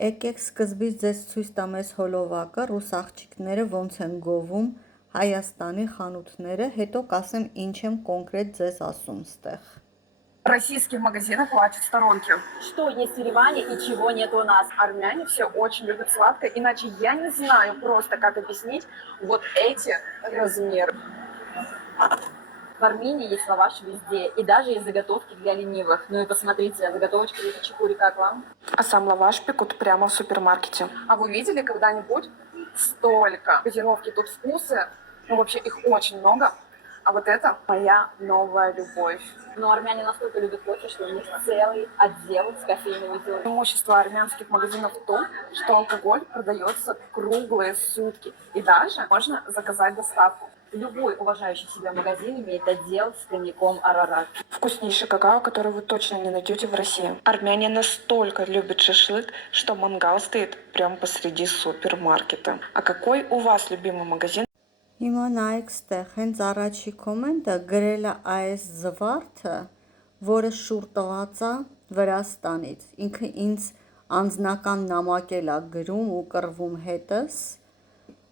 Եկեք սկզբից ձեզ ցույց տամ այս հոլովակը, ռուս աղջիկները ոնց են գովում Հայաստանի խանութները, հետո կասեմ ինչ եմ կոնկրետ ձեզ ասում ստեղ։ В российских магазинах платят сторонки. Что есть в Ереване и чего нет у нас? Армяне все очень любят сладкое, иначе я не знаю просто, как объяснить вот эти размеры. В Армении есть лаваш везде, и даже есть заготовки для ленивых. Ну и посмотрите, заготовочка для хачапури как вам? А сам лаваш пекут прямо в супермаркете. А вы видели когда-нибудь столько газировки? Тут вкусы, ну вообще их очень много. А вот это моя новая любовь. Но армяне настолько любят кофе, что у них целый отдел с кофейными изделиями. Преимущество армянских магазинов в том, что алкоголь продается круглые сутки. И даже можно заказать доставку. Любой уважающий себя магазин имеет отдел с коньяком Арарат. Вкуснейший какао, который вы точно не найдете в России. Армяне настолько любят шашлык, что мангал стоит прямо посреди супермаркета. А какой у вас любимый магазин? Հիմա նայեք ստեղ, հենց առաջի կոմենտը գրել է այս զվարթը, որը շուռ տված է Վրաստանից։ Ինքը ինձ անձնական նամակել է գրում ու կռվում հետս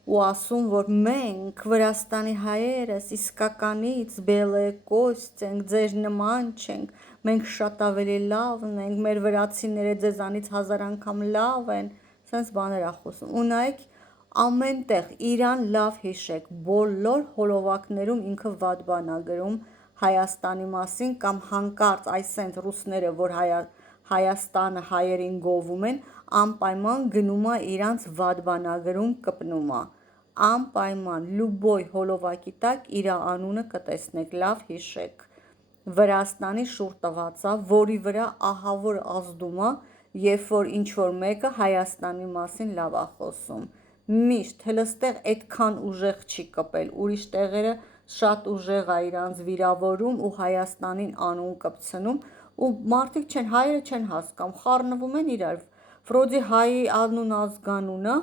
ու ասում, որ մենք Վրաստանի հայերս իսկականից բելե կոստ ենք, ձեր նման չենք, մենք շատ ավելի լավն ենք, մեր վրացիները ձեզանից 1000 անգամ լավ են, սենց բաներ է խոսում։ Ու նայեք ամենտեղ իրան լավ հիշեք, բոլոր հոլովակներում ինքը վատ բան է գրում Հայաստանի մասին կամ հանկարծ այսենց ռուսները, որ Հայաստանը հայերին գովում են, անպայման գնում է իրանց վատ բան է գրում, կպնում է, անպայման, լուբոյ հոլովակի տակ իր անունը կտեսնեք, լավ հիշեք, Վրաստանի շուռ տված է, որի վրա ահավոր ազդում է, երբ որ ինչ-որ մեկը Հայաստանի մասին լավ է խոսում։ Միշտ հլստեղ այդքան ուժեղ չի կպել, ուրիշ տեղերը շատ ուժեղ է իրանց վիրավորում ու Հայաստանին անուն կպցնում ու մարդիկ չեն, հայերը չեն հասկանում, խառնվում են իրար, վրոդի հայի անուն ազգանունը,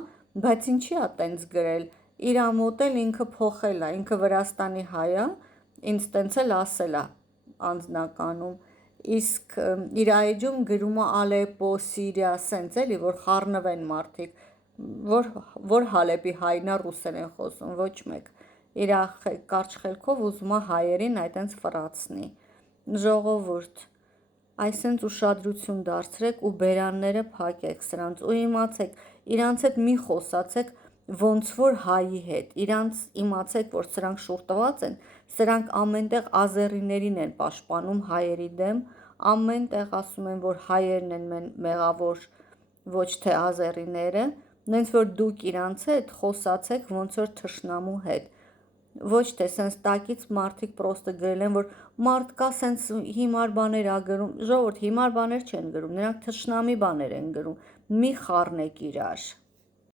բայց ինչի է տենց գրել, իրա մոտ էլ ինքը փոխել է, ինքը Վրաստանի հայ է, ինձ տենց էլ ասել է անձնականում, իսկ իր այջում գրում է Ալեպո, Սիրիա, սենց էլի, որ խառնվեն մարդիկ, որ Հալեպի հայնա ռուսեր են խոսում, ոչ մեկ, իր կարճ խելքով ուզում է հայերին այտենց ֆրացնի, ժողովուրդ, այսենց ուշադրություն դարձրեք ու բերանները փակեք սրանց ու իմացեք, իրանց հետ մի խոսացեք ոնց որ հայի հետ, իրանց իմացեք, որ սրանք շուռ տված են, սրանք ամենտեղ ազերիներին են պաշտպանում հայերի դեմ, ամենտեղ ասում են, որ հայերն են մեղավոր, ոչ թե ազերիները, նենց որ դուք իրանց հետ խոսացեք ոնց որ թշնամու հետ, ոչ թե սենց տակից մարդիկ պրոստը գրել են, որ մարդկա սենց հիմար բաներ ա գրում, ժողովուրդ հիմար բաներ չեն գրում, նրանք թշնամի բաներ են գրում, մի խառնեք իրար։